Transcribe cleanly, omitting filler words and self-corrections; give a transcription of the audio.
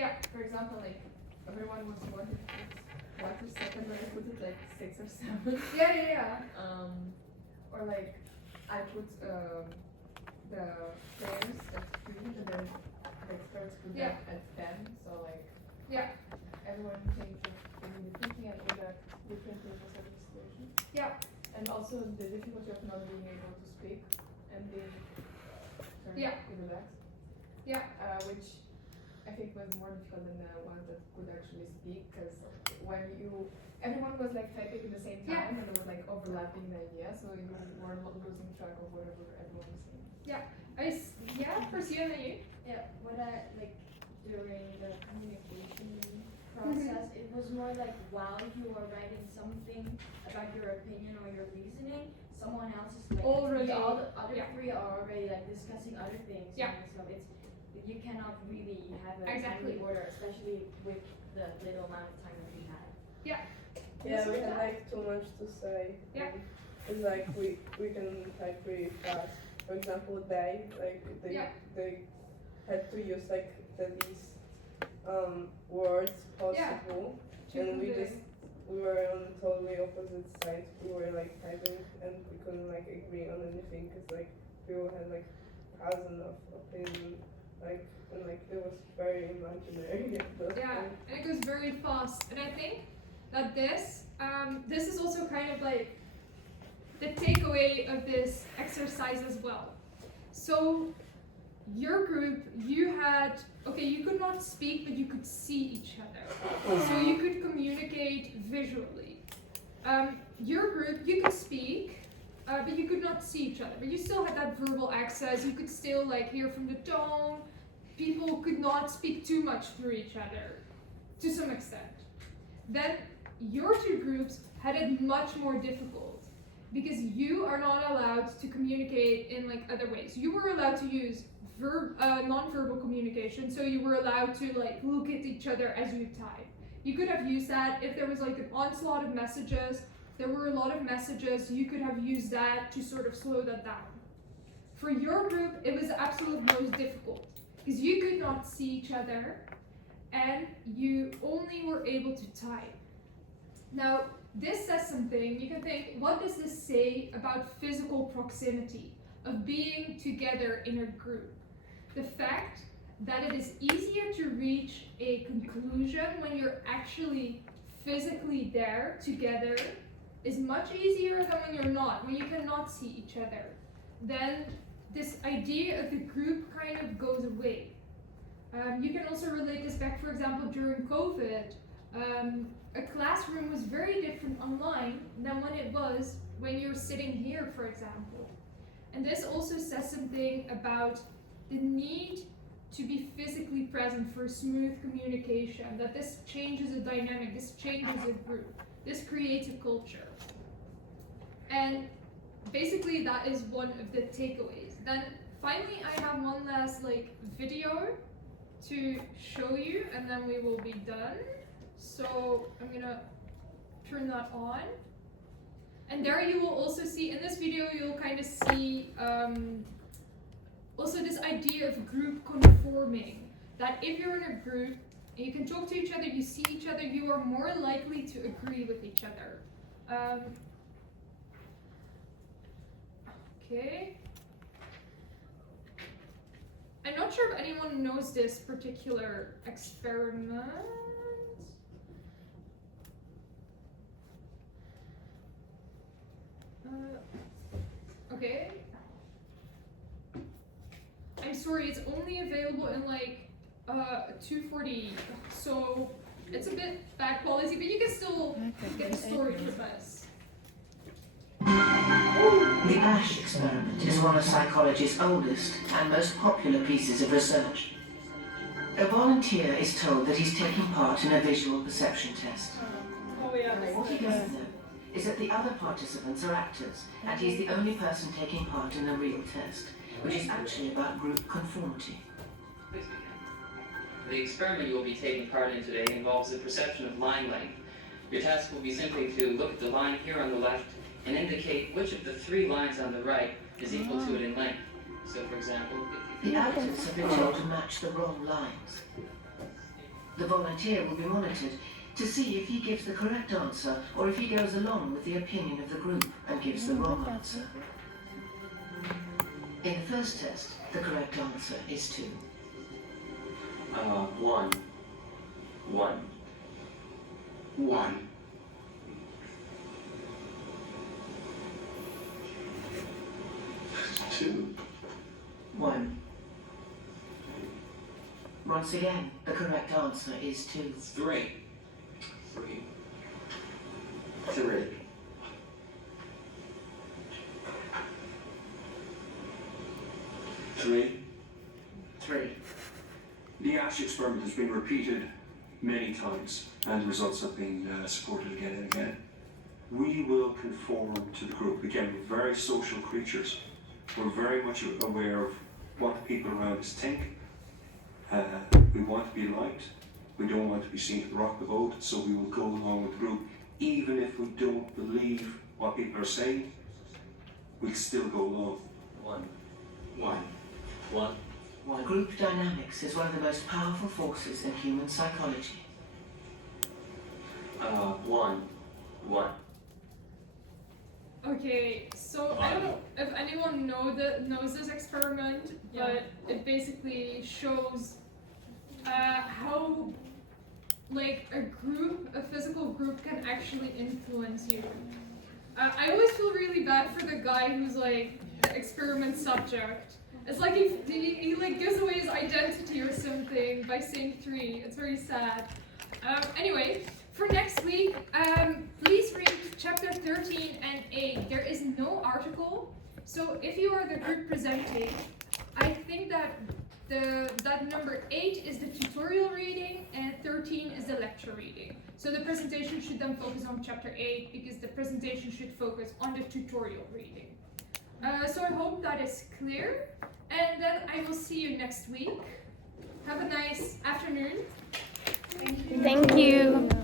Yeah, for example, like everyone was wanted to put 1 per second, but I put it like 6 or 7. Yeah. Or like I put the players at 3 and then the experts put them at 10. So like everyone changed the thinking and put a different tables of situation. Yeah. And also the difficulty of not being able to speak and being relaxed. Yeah. Which I think was more difficult than the ones that could actually speak, because when everyone was like typing at the same time and it was like overlapping the idea, so you were losing track of whatever everyone was saying. Pursue you. Yeah, what I like during the communication process, it was more like while you are writing something about your opinion or your reasoning, someone else is like already all the other three are already like discussing other things. Yeah. So you cannot really have a Exactly. timely order, especially with the little amount of time that we had. Yeah. Yeah, we had like too much to say. Yeah. It's like we can type really fast. For example, they had to use like the least words possible, and we were on totally opposite sides. We were like typing and we couldn't like agree on anything, because like people had like thousands of opinions, like, and like it was very imaginary. And it goes very fast, and I think that this is also kind of like the takeaway of this exercise as well. So your group, you could not speak, but you could see each other. So you could communicate visually. Your group, you could speak, but you could not see each other. But you still had that verbal access. You could still like hear from the tone. People could not speak too much through each other, to some extent. Then your two groups had it much more difficult, because you are not allowed to communicate in like other ways. You were allowed to use non-verbal communication, so you were allowed to like look at each other as you type. You could have used that if there was like an onslaught of messages. There were a lot of messages. You could have used that to sort of slow that down. For your group, it was the absolute most difficult, because you could not see each other and you only were able to type. Now, this says something. You can think, what does this say about physical proximity, of being together in a group? The fact that it is easier to reach a conclusion when you're actually physically there together is much easier than when you're not, when you cannot see each other. Then this idea of the group kind of goes away. You can also relate this back, for example, during COVID. A classroom was very different online than when it was when you're sitting here, for example. And this also says something about the need to be physically present for smooth communication, that this changes a dynamic, this changes a group, this creates a culture. And basically that is one of the takeaways. Then finally I have one last video to show you, and then we will be done. So I'm gonna turn that on. And there you will also see, in this video you'll kind of see also this idea of group conforming. That if you're in a group and you can talk to each other, you see each other, you are more likely to agree with each other. Okay. I'm not sure if anyone knows this particular experiment. Okay. I'm sorry, it's only available in 240, so it's a bit bad quality, but you can still get the story from us. The ASH experiment is one of psychology's oldest and most popular pieces of research. A volunteer is told that he's taking part in a visual perception test. What he doesn't know is that the other participants are actors, and he's the only person taking part in the real test, which is actually about group conformity. The experiment you will be taking part in today involves the perception of line length. Your task will be simply to look at the line here on the left and indicate which of the 3 lines on the right is equal to it in length. So, for example, The actors have been told to match the wrong lines. The volunteer will be monitored to see if he gives the correct answer or if he goes along with the opinion of the group and gives the wrong answer. In the first test, the correct answer is 2. 1. 1. 1. 2. 1. Once again, the correct answer is 2. 3. 3. 3. 3. 3. The ASH experiment has been repeated many times and the results have been supported again and again. We will conform to the group. Again, we're very social creatures. We're very much aware of what the people around us think. We want to be liked. We don't want to be seen to rock the boat, so we will go along with the group. Even if we don't believe what people are saying, we'll still go along. 1. 1. 1. Group dynamics is one of the most powerful forces in human psychology. 1. 1. Okay, so I don't know if anyone knows this experiment, but it basically shows how like a physical group can actually influence you. I always feel really bad for the guy who's like the experiment subject. It's like he like gives away his identity or something by saying 3. It's very sad. Anyway, for next week, please read chapter 13 and 8. There is no article, so if you are the group presenting, I think that that number 8 is the tutorial reading and 13 is the lecture reading. So the presentation should then focus on chapter 8 because the presentation should focus on the tutorial reading. So I hope that is clear, and then I will see you next week. Have a nice afternoon. Thank you.